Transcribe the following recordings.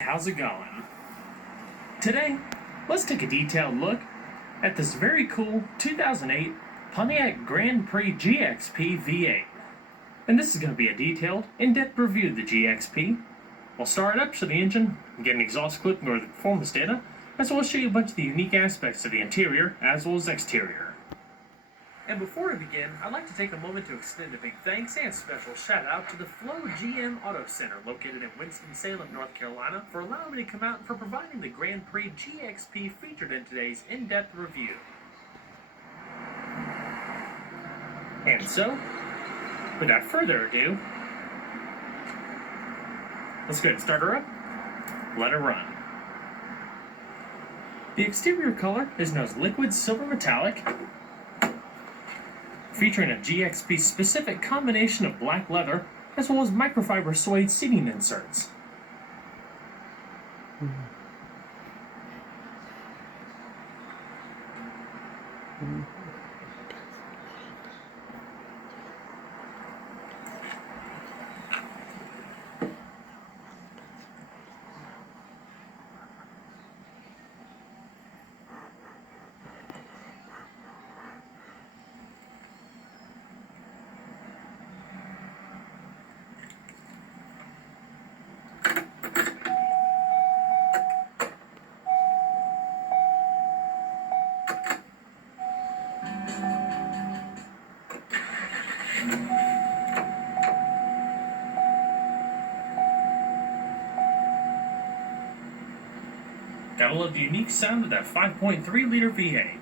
How's it going? Today, let's take a detailed look at this very cool 2008 Pontiac Grand Prix GXP V8. And this is going to be a detailed, in-depth review of the GXP. We'll start it up to the engine, get an exhaust clip and go over the performance data, as well as show you a bunch of the unique aspects of the interior as well as exterior. And before we begin, I'd like to take a moment to extend a big thanks and special shout out to the Flow GM Auto Center located in Winston-Salem, North Carolina for allowing me to come out and for providing the Grand Prix GXP featured in today's in-depth review. And so, without further ado, let's go ahead and start her up, let her run. The exterior color is known as liquid silver metallic, featuring a GXP specific combination of black leather as well as microfiber suede seating inserts. Gotta love the unique sound of that 5.3-liter V8.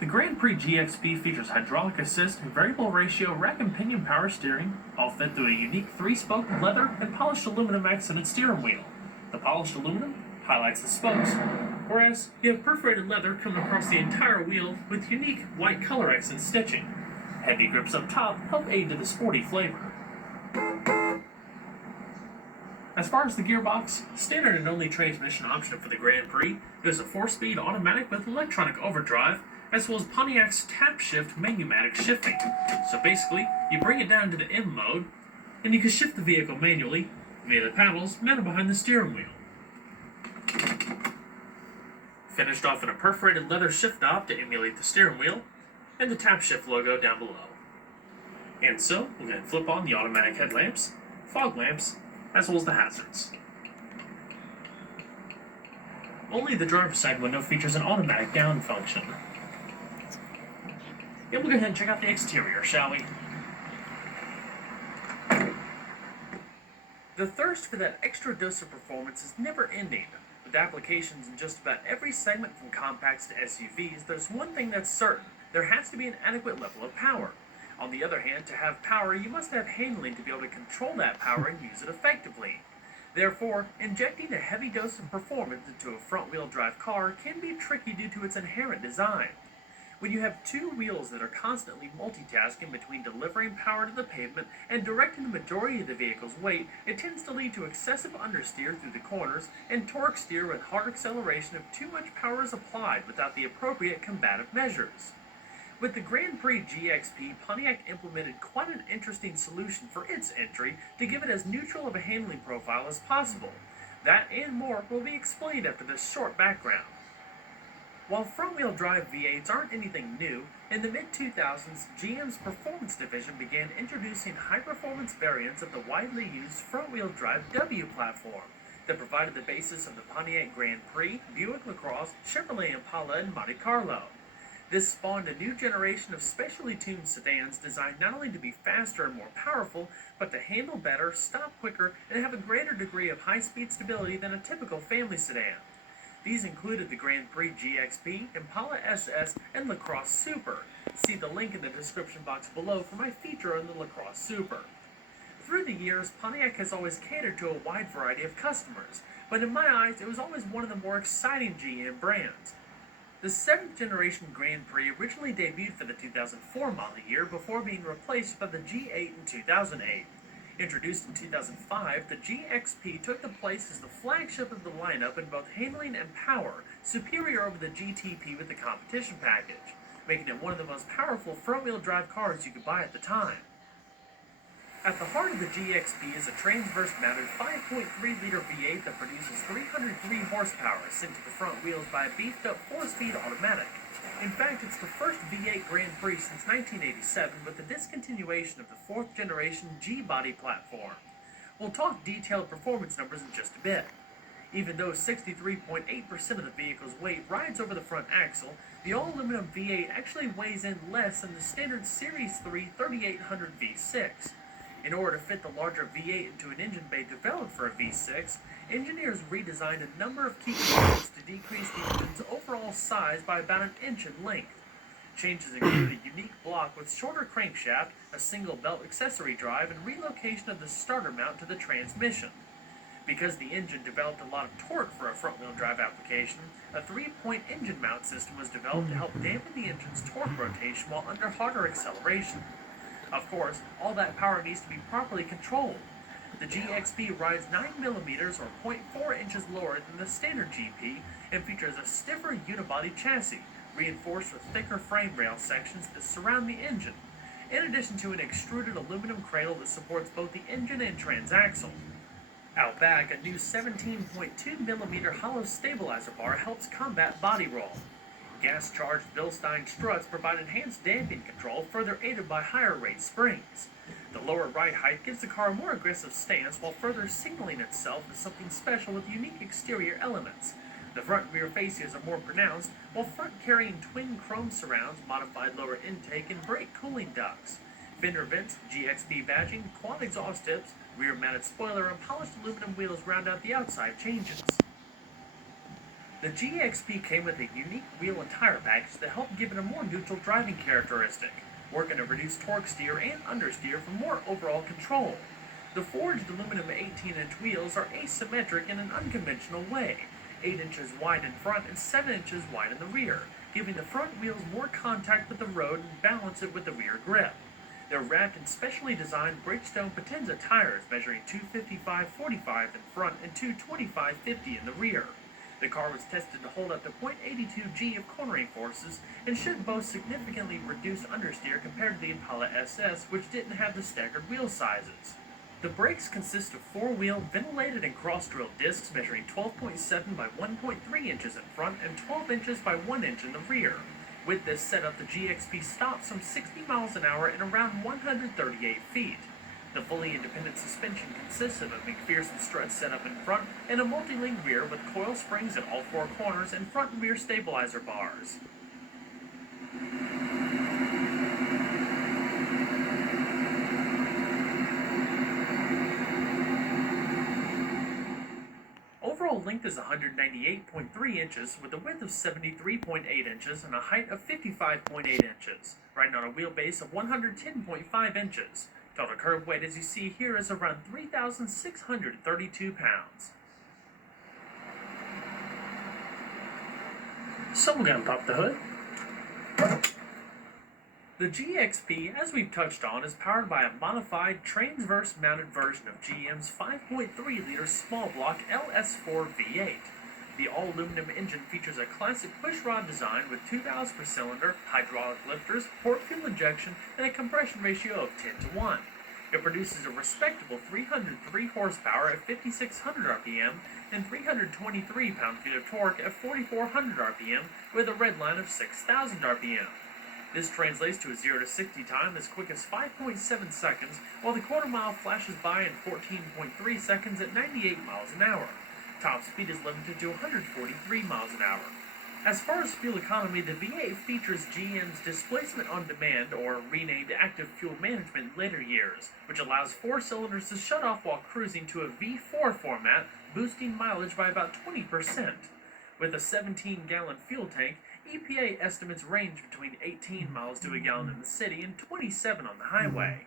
The Grand Prix GXP features hydraulic assist and variable ratio rack and pinion power steering, all fed through a unique 3-spoke leather and polished aluminum accented steering wheel. The polished aluminum highlights the spokes, whereas you have perforated leather coming across the entire wheel with unique white color accent stitching. Heavy grips up top help aid to the sporty flavor. As far as the gearbox, standard and only transmission option for the Grand Prix is a 4-speed automatic with electronic overdrive, as well as Pontiac's tap shift manumatic shifting. So basically, you bring it down to the M mode, and you can shift the vehicle manually via the paddles mounted behind the steering wheel. Finished off in a perforated leather shift knob to emulate the steering wheel, and the tap shift logo down below. And so, we'll go ahead and flip on the automatic headlamps, fog lamps, as well as the hazards. Only the driver's side window features an automatic down function. Yeah, we'll go ahead and check out the exterior, shall we? The thirst for that extra dose of performance is never ending. With applications in just about every segment from compacts to SUVs, there's one thing that's certain. There has to be an adequate level of power. On the other hand, to have power, you must have handling to be able to control that power and use it effectively. Therefore, injecting a heavy dose of performance into a front-wheel drive car can be tricky due to its inherent design. When you have two wheels that are constantly multitasking between delivering power to the pavement and directing the majority of the vehicle's weight, it tends to lead to excessive understeer through the corners and torque steer with hard acceleration if too much power is applied without the appropriate combative measures. With the Grand Prix GXP, Pontiac implemented quite an interesting solution for its entry to give it as neutral of a handling profile as possible. That and more will be explained after this short background. While front-wheel drive V8s aren't anything new, in the mid-2000s, GM's performance division began introducing high-performance variants of the widely used front-wheel drive W platform that provided the basis of the Pontiac Grand Prix, Buick LaCrosse, Chevrolet Impala, and Monte Carlo. This spawned a new generation of specially tuned sedans designed not only to be faster and more powerful, but to handle better, stop quicker, and have a greater degree of high-speed stability than a typical family sedan. These included the Grand Prix GXP, Impala SS, and LaCrosse Super. See the link in the description box below for my feature on the LaCrosse Super. Through the years, Pontiac has always catered to a wide variety of customers, but in my eyes, it was always one of the more exciting GM brands. The 7th generation Grand Prix originally debuted for the 2004 model year before being replaced by the G8 in 2008. Introduced in 2005, the GXP took the place as the flagship of the lineup in both handling and power, superior over the GTP with the competition package, making it one of the most powerful front-wheel drive cars you could buy at the time. At the heart of the GXP is a transverse-mounted 5.3-liter V8 that produces 303 horsepower sent to the front wheels by a beefed-up 4-speed automatic. In fact, it's the first V8 Grand Prix since 1987 with the discontinuation of the 4th generation G-body platform. We'll talk detailed performance numbers in just a bit. Even though 63.8% of the vehicle's weight rides over the front axle, the all-aluminum V8 actually weighs in less than the standard Series 3 3800 V6. In order to fit the larger V8 into an engine bay developed for a V6, engineers redesigned a number of key components to decrease the engine's overall size by about an inch in length. Changes include a unique block with shorter crankshaft, a single belt accessory drive, and relocation of the starter mount to the transmission. Because the engine developed a lot of torque for a front-wheel drive application, a 3-point engine mount system was developed to help dampen the engine's torque rotation while under harder acceleration. Of course, all that power needs to be properly controlled. The GXP rides 9mm or 0.4 inches lower than the standard GP and features a stiffer unibody chassis, reinforced with thicker frame rail sections that surround the engine, in addition to an extruded aluminum cradle that supports both the engine and transaxle. Out back, a new 17.2mm hollow stabilizer bar helps combat body roll. Gas-charged Bilstein struts provide enhanced damping control, further aided by higher rate springs. The lower ride height gives the car a more aggressive stance while further signaling itself as something special with unique exterior elements. The front and rear fascias are more pronounced, while front-carrying twin chrome surrounds, modified lower intake, and brake cooling ducts. Fender vents, GXP badging, quad exhaust tips, rear-mounted spoiler, and polished aluminum wheels round out the outside changes. The GXP came with a unique wheel and tire package that helped give it a more neutral driving characteristic, working to reduce torque steer and understeer for more overall control. The forged aluminum 18-inch wheels are asymmetric in an unconventional way, 8 inches wide in front and 7 inches wide in the rear, giving the front wheels more contact with the road and balance it with the rear grip. They're wrapped in specially designed Bridgestone Potenza tires measuring 255/45 in front and 225/50 in the rear. The car was tested to hold up to 0.82 G of cornering forces and should boast significantly reduced understeer compared to the Impala SS, which didn't have the staggered wheel sizes. The brakes consist of 4-wheel ventilated and cross-drilled discs measuring 12.7 by 1.3 inches in front and 12 inches by 1 inch in the rear. With this setup, the GXP stops some 60 miles an hour in around 138 feet. The fully independent suspension consists of a McPherson strut setup in front and a multi-link rear with coil springs at all 4 corners and front and rear stabilizer bars. Overall length is 198.3 inches with a width of 73.8 inches and a height of 55.8 inches, riding on a wheelbase of 110.5 inches. Total curb weight, as you see here, is around 3,632 pounds. So we're going to pop the hood. The GXP, as we've touched on, is powered by a modified transverse-mounted version of GM's 5.3-liter small-block LS4 V8. The all-aluminum engine features a classic pushrod design with 2 valves per cylinder, hydraulic lifters, port fuel injection, and a compression ratio of 10:1. It produces a respectable 303 horsepower at 5,600 RPM and 323 pound-feet of torque at 4,400 RPM with a red line of 6,000 RPM. This translates to a 0 to 60 time as quick as 5.7 seconds, while the quarter mile flashes by in 14.3 seconds at 98 miles an hour. Top speed is limited to 143 miles an hour. As far as fuel economy, the V8 features GM's displacement on demand, or renamed active fuel management in later years, which allows four cylinders to shut off while cruising to a V4 format, boosting mileage by about 20%. With a 17-gallon fuel tank, EPA estimates range between 18 miles to a gallon in the city and 27 on the highway.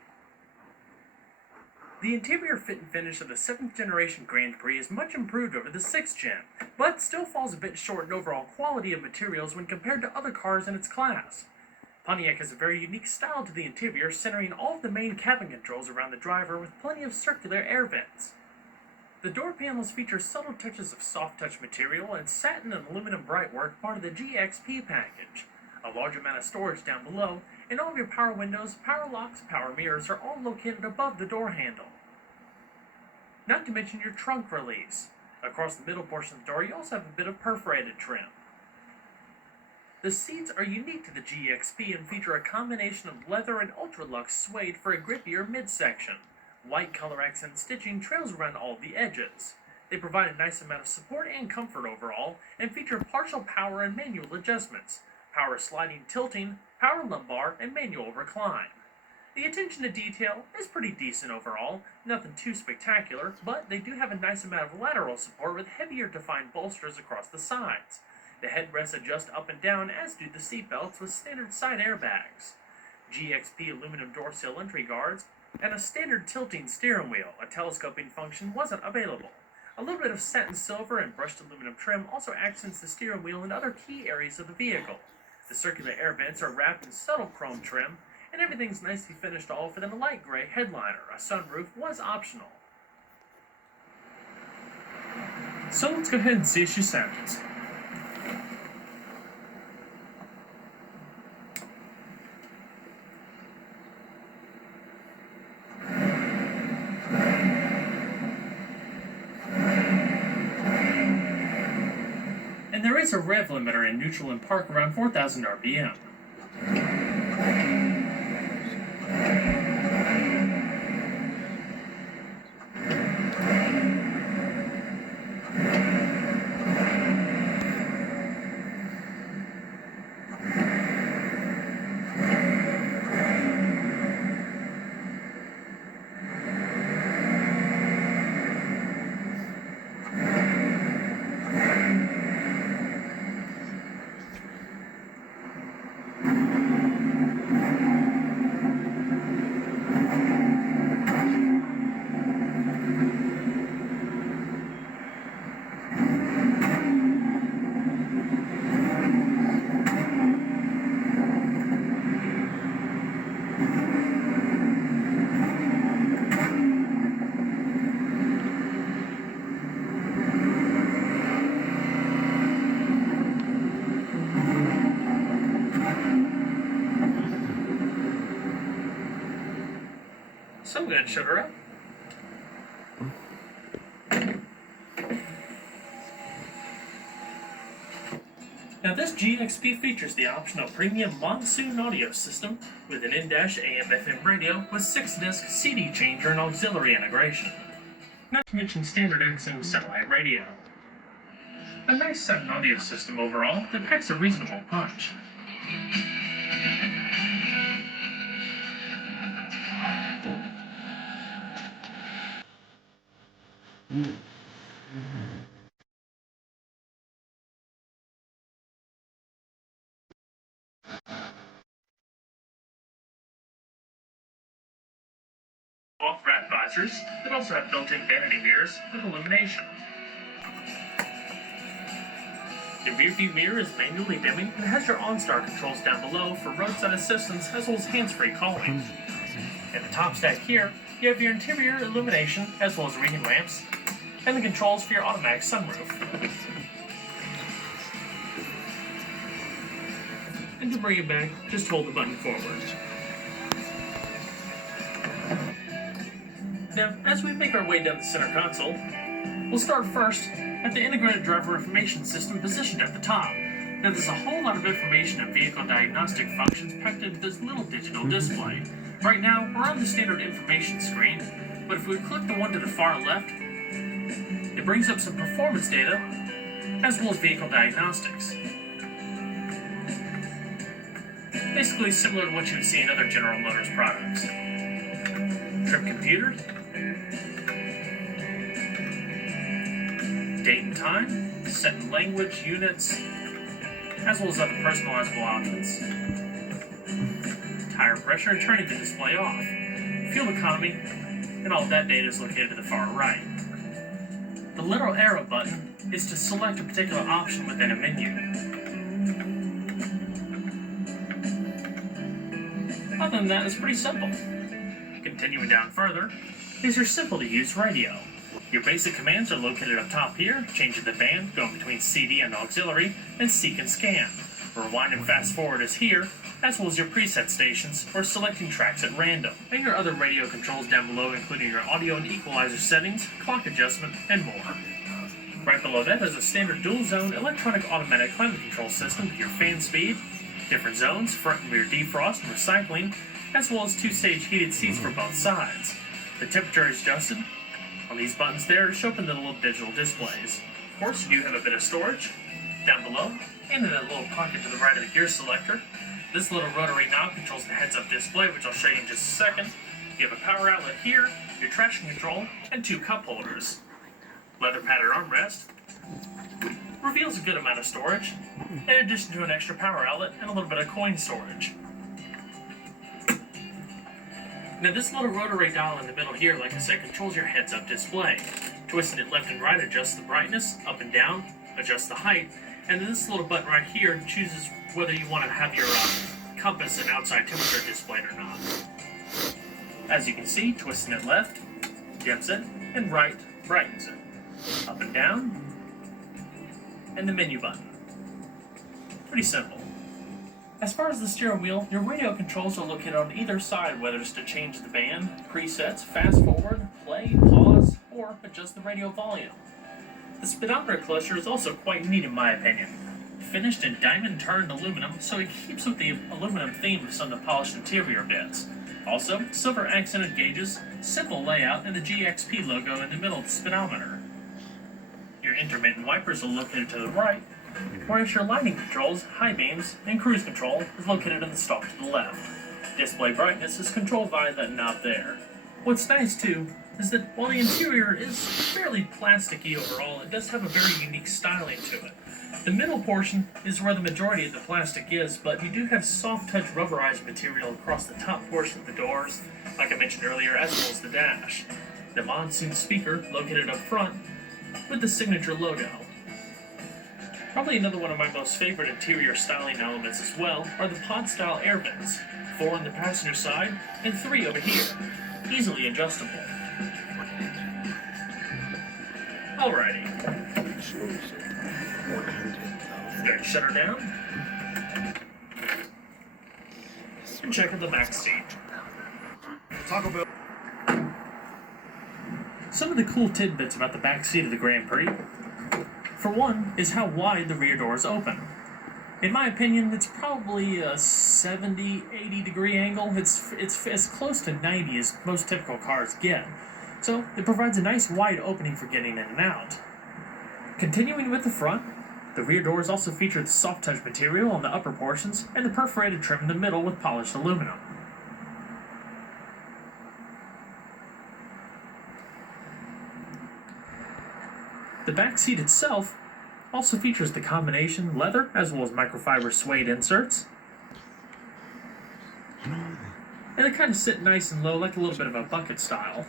The interior fit and finish of the 7th generation Grand Prix is much improved over the 6th gen, but still falls a bit short in overall quality of materials when compared to other cars in its class. Pontiac has a very unique style to the interior, centering all of the main cabin controls around the driver with plenty of circular air vents. The door panels feature subtle touches of soft-touch material and satin and aluminum brightwork, part of the GXP package. A large amount of storage down below, and all of your power windows, power locks, power mirrors are all located above the door handle. Not to mention your trunk release. Across the middle portion of the door, you also have a bit of perforated trim. The seats are unique to the GXP and feature a combination of leather and ultra-luxe suede for a grippier midsection. White color accent stitching trails around all of the edges. They provide a nice amount of support and comfort overall, and feature partial power and manual adjustments, power sliding tilting, power lumbar, and manual recline. The attention to detail is pretty decent overall, nothing too spectacular, but they do have a nice amount of lateral support with heavier defined bolsters across the sides. The headrests adjust up and down, as do the seatbelts with standard side airbags. GXP aluminum door sill entry guards, and a standard tilting steering wheel. A telescoping function wasn't available. A little bit of satin silver and brushed aluminum trim also accents the steering wheel and other key areas of the vehicle. The circular air vents are wrapped in subtle chrome trim, and everything's nicely finished off with a light gray headliner. A sunroof was optional. So let's go ahead and see how she sounds. And there is a rev limiter in neutral and park around 4,000 RPM. So I'm going to shut her up. Now this GXP features the optional premium Monsoon audio system with an in-dash AM/FM radio with 6-disc CD changer and auxiliary integration. Not to mention standard XM satellite radio. A nice satin audio system overall that packs a reasonable punch. Off-wrap visors that also have built-in vanity mirrors with illumination. The rearview mirror is manually dimming and has your OnStar controls down below for roadside assistance as well as hands-free calling. In the top stack here, you have your interior illumination as well as reading lamps and the controls for your automatic sunroof. And to bring it back, just hold the button forward. Now, as we make our way down the center console, we'll start first at the integrated driver information system positioned at the top. Now, there's a whole lot of information and vehicle diagnostic functions packed into this little digital display. Right now, we're on the standard information screen, but if we click the one to the far left, it brings up some performance data, as well as vehicle diagnostics. basically similar to what you would see in other General Motors products. Trip computer, date and time, set in language, units, as well as other personalizable options. Tire pressure and turning the display off. Fuel economy, and all of that data is located to the far right. The little arrow button is to select a particular option within a menu. Other than that, it's pretty simple. Continuing down further is your simple-to-use radio. Your basic commands are located up top here, changing the band, going between CD and auxiliary, and seek and scan. Rewind and fast forward is here, as well as your preset stations or selecting tracks at random, and your other radio controls down below, including your audio and equalizer settings, clock adjustment, and more. Right below that is a standard dual-zone electronic automatic climate control system with your fan speed, different zones, front and rear defrost and recycling, as well as two-stage heated seats for both sides. The temperature is adjusted on these buttons there to show up in the little digital displays. Of course, you do have a bit of storage down below, and in that little pocket to the right of the gear selector. This little rotary knob controls the heads-up display, which I'll show you in just a second. You have a power outlet here, your traction control, and 2 cup holders. Leather padded armrest reveals a good amount of storage, in addition to an extra power outlet and a little bit of coin storage. Now this little rotary dial in the middle here, like I said, controls your heads-up display. Twisting it left and right adjusts the brightness, up and down, adjusts the height, and then this little button right here chooses whether you want to have your compass and outside temperature displayed or not. As you can see, twisting it left dims it, and right brightens it. Up and down, and the menu button. Pretty simple. As far as the steering wheel, your radio controls are located on either side, whether it's to change the band, presets, fast forward, play, pause, or adjust the radio volume. The speedometer cluster is also quite neat in my opinion. Finished in diamond-turned aluminum, so it keeps with the aluminum theme of some of the polished interior bits. Also, silver accented gauges, simple layout, and the GXP logo in the middle of the speedometer. Your intermittent wipers are located to the right, whereas your lighting controls, high beams, and cruise control is located in the stalk to the left. Display brightness is controlled via that knob there. What's nice too is that while the interior is fairly plasticky overall, it does have a very unique styling to it. The middle portion is where the majority of the plastic is, but you do have soft touch rubberized material across the top portion of the doors, like I mentioned earlier, as well as the dash. The monsoon speaker located up front with the signature logo. Probably another one of my most favorite interior styling elements as well are the pod-style air vents, 4 on the passenger side and 3 over here, easily adjustable. Alrighty. Go to shut her down. And check out the back seat. Taco Bell. Some of the cool tidbits about the back seat of the Grand Prix. For one, is how wide the rear doors open. In my opinion, it's probably a 70, 80 degree angle. It's as close to 90 as most typical cars get. So it provides a nice wide opening for getting in and out. Continuing with the front, the rear doors also feature the soft touch material on the upper portions and the perforated trim in the middle with polished aluminum. The back seat itself also features the combination leather as well as microfiber suede inserts. And they kind of sit nice and low, like a little bit of a bucket style.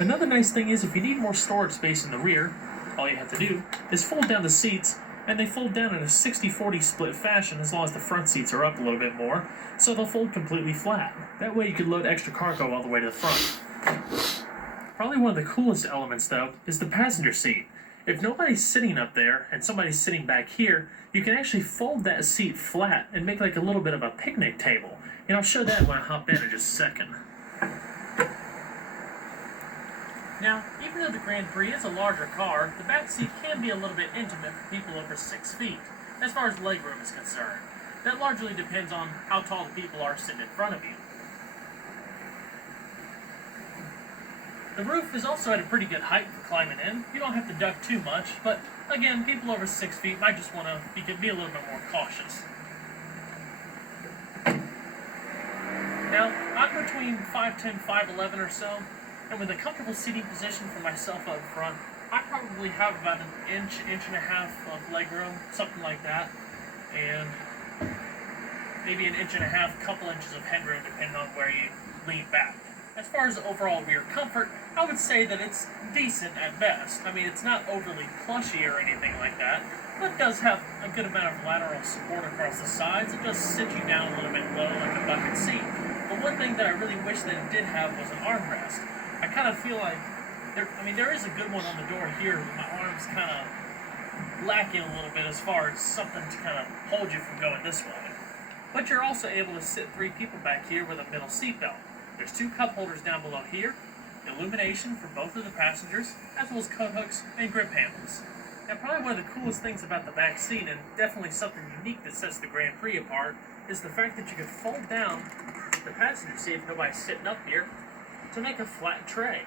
Another nice thing is if you need more storage space in the rear, all you have to do is fold down the seats, and they fold down in a 60-40 split fashion as long as the front seats are up a little bit more, so they'll fold completely flat. That way you can load extra cargo all the way to the front. Probably one of the coolest elements, though, is the passenger seat. If nobody's sitting up there and somebody's sitting back here, you can actually fold that seat flat and make like a little bit of a picnic table. And I'll show that when I hop in just a second. Now, even though the Grand Prix is a larger car, the back seat can be a little bit intimate for people over 6 feet, as far as legroom is concerned. That largely depends on how tall the people are sitting in front of you. The roof is also at a pretty good height for climbing in. You don't have to duck too much, but again, people over 6 feet might just want to be a little bit more cautious. Now, I'm between 5'10", 5'11" or so, and with a comfortable seating position for myself up front, I probably have about an inch and a half of legroom, something like that, and maybe an inch and a half, couple inches of headroom depending on where you lean back. As far as overall rear comfort, I would say that it's decent at best. I mean, it's not overly plushy or anything like that, but it does have a good amount of lateral support across the sides. It does sit you down a little bit low like a bucket seat. But one thing that I really wish that it did have was an armrest. I kind of feel like, there is a good one on the door here, but my arm's kind of lacking a little bit as far as something to kind of hold you from going this way. But you're also able to sit 3 people back here with a middle seat belt. There's 2 cup holders down below here, illumination for both of the passengers, as well as coat hooks and grip handles. Now, probably one of the coolest things about the back seat, and definitely something unique that sets the Grand Prix apart, is the fact that you can fold down the passenger seat if nobody's sitting up here to make a flat tray.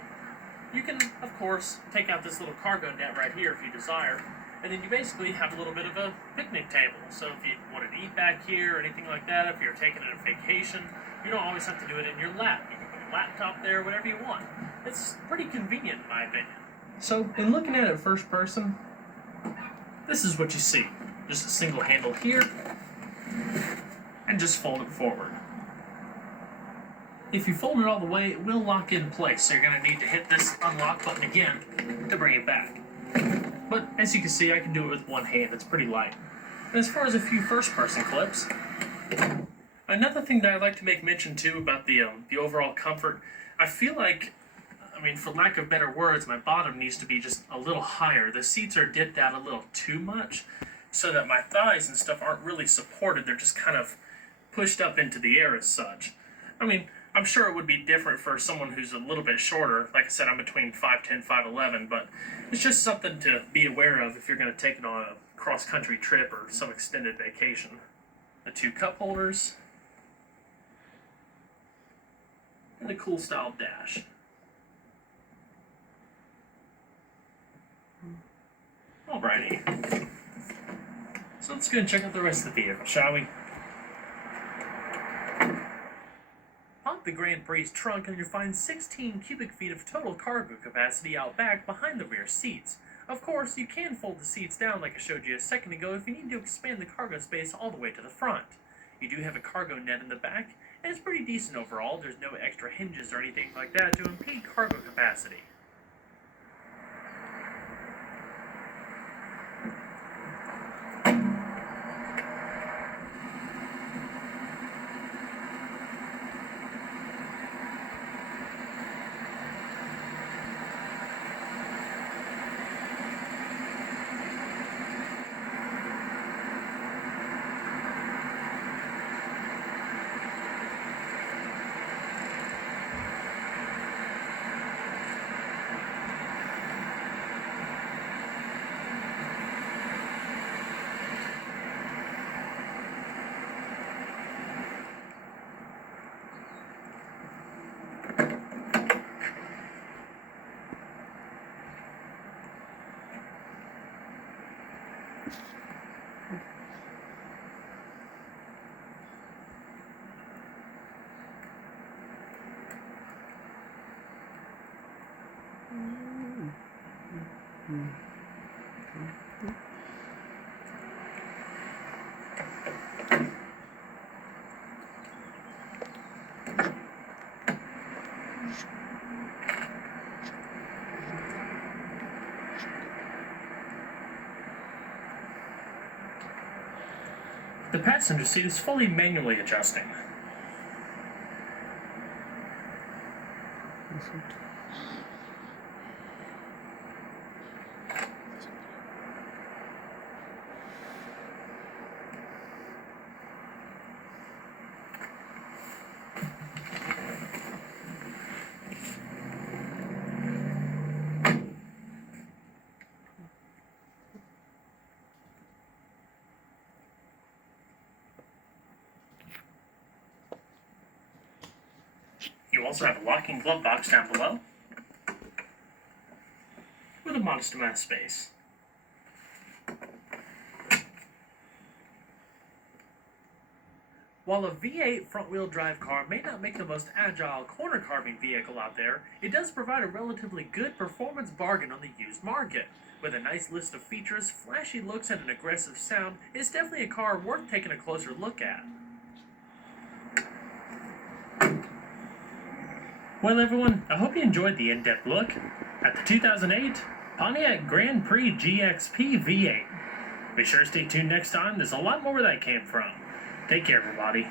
You can, of course, take out this little cargo net right here if you desire, and then you basically have a little bit of a picnic table. So if you wanted to eat back here or anything like that, if you're taking a vacation, you don't always have to do it in your lap. You can put a laptop there, whatever you want. It's pretty convenient in my opinion. So, in looking at it first person, this is what you see. Just a single handle here, and just fold it forward. If you fold it all the way, it will lock in place, so you're going to need to hit this unlock button again to bring it back. But as you can see, I can do it with one hand. It's pretty light. And as far as a few first-person clips, another thing that I'd like to make mention too about the overall comfort, I feel like, for lack of better words, my bottom needs to be just a little higher. The seats are dipped out a little too much, so that my thighs and stuff aren't really supported. They're just kind of pushed up into the air as such. I'm sure it would be different for someone who's a little bit shorter. Like I said, I'm between 5'10", 5'11", but it's just something to be aware of if you're going to take it on a cross-country trip or some extended vacation. The 2 cup holders, and the cool style dash. Alrighty. So let's go and check out the rest of the vehicle, shall we? Pop the Grand Prix's trunk and you'll find 16 cubic feet of total cargo capacity out back behind the rear seats. Of course, you can fold the seats down like I showed you a second ago if you need to expand the cargo space all the way to the front. You do have a cargo net in the back, and it's pretty decent overall. There's no extra hinges or anything like that to impede cargo capacity. The passenger seat is fully manually adjusting. You also have a locking glove box down below. a modest amount of space. While a V8 front-wheel drive car may not make the most agile corner carving vehicle out there, it does provide a relatively good performance bargain on the used market. With a nice list of features, flashy looks, and an aggressive sound, it's definitely a car worth taking a closer look at. Well, everyone, I hope you enjoyed the in-depth look at the 2008 Pontiac Grand Prix GXP V8. Be sure to stay tuned next time. There's a lot more where that came from. Take care, everybody.